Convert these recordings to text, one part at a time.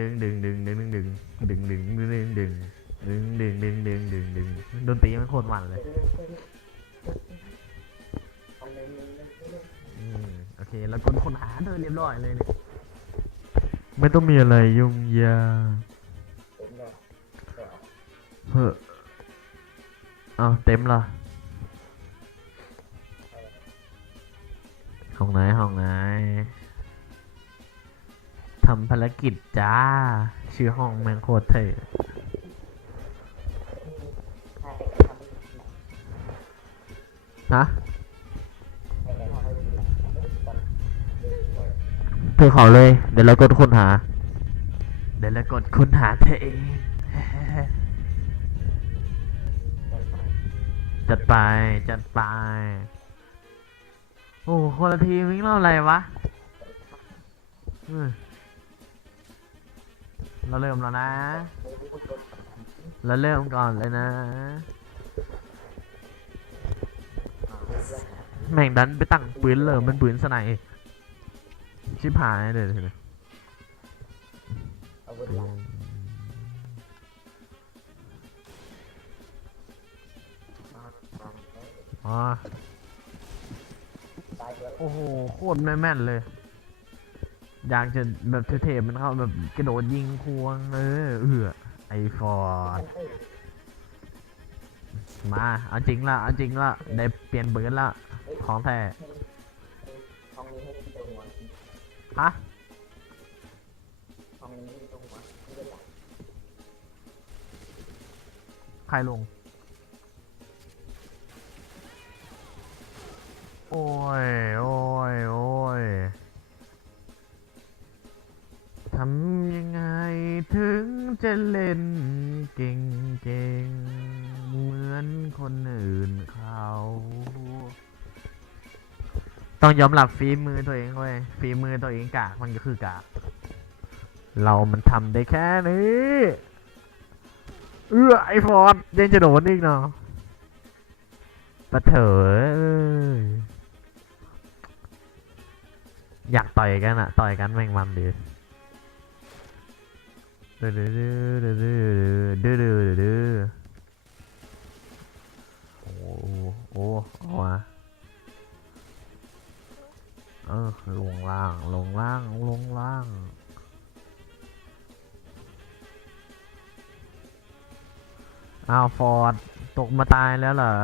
ดึงดึงดึงดึงดึงดึงดึงดึงดึงดึงดึงดึงดึงดึงดึงดึงดนตรีมันโคตรมันเลยอืมโอเคแล้วคนคนหาเดินเรียบร้อยเลยเนี่ยไม่ต้องมีอะไรยุ่งยากเฮ้อเอาเต็มละห้องไหนห้องไหนำภารกิจจ้า ชื่อห้องแมงโคตรเท่ฮะเธอเขาเลย เดี๋ยวเรากดค้นหา เดี๋ยวเรากดค้นหาเธอเองจัดไป จัดไป โอ้คนละทีวิ่งเล่าอะไรวะอื เราเริ่มแล้วนะ เราเริ่มก่อนเลยนะ แม่งดันไปตั้งปืนเลยมันปืนสไนชิบหายเลยทีเดียวอ๋อโอ้โห โคตรแม่นเลย อยากจะแบบเท่ๆมันเข้าแบบกระโดดยิงควงเออเอือไอฟอร์ดมาเอาจริงละเอาจริงละได้เปลี่ยนเบิร์ดละของแท้ฮะให้ตรงหัวไม่เป็นไรใครลง โอ้ยโอ้ จะเล่นเก่งเก่งๆ เหมือนคนอื่นเขา ต้องยอมรับฝีมือตัวเองเว้ยฝีมือตัวเองกากมันก็คือกาก เรามันทำได้แค่นี้ เอื้อไอฟอร์ดยังจะโดนอีกเนาะปะเถอะเอ้ยอยากต่อยกันอะต่อยกันแม่งมันดี เดือดเดือดเดือดเดือดเดือดโอ้โหเอามาเออลงล่างลงล่างลงล่างอาฟอร์ดตกมาตายแล้วเหรอ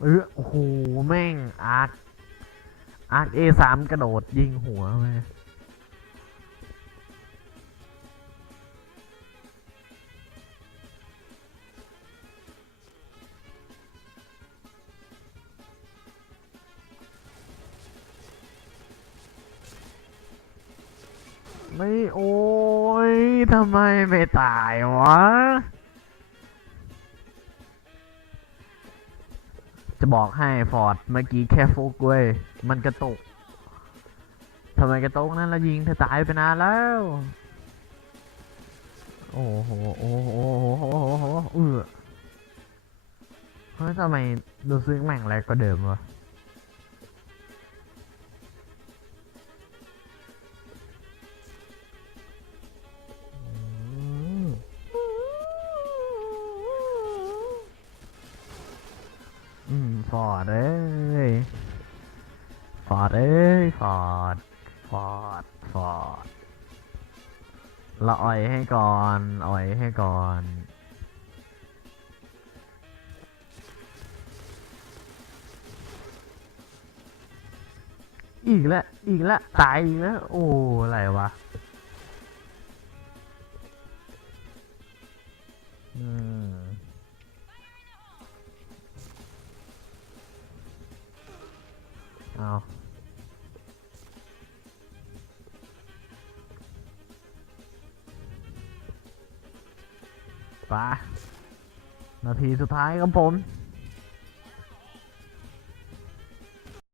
เออโหแม่งอาร์อาร์เอสามกระโดดยิงหัวไป ไม่โอ้ยทำไมไม่ตายวะ จะบอกให้ฟอร์ดเมื่อกี้แค่ฟุกเว้ย มันกระตุกทำไมกระตุกนั้นละยิงเธอตายไปนานแล้วโอ้โหโอ้โห โอ้โห โอ้โห โอ้โห เออเฮ้ยทำไมดูซึ้งแม่งแรงกว่าเดิมวะ อืมฟอร์ดเอ้ยฟอร์ดเอ้ยฟอร์ดฟอร์ดฟอร์ดเราอ่อยให้ก่อนอ่อยให้ก่อนอีกแล้วอีกแล้วตายอีกแล้วโอ้อะไรวะ เอาไปนาทีสุดท้ายครับผม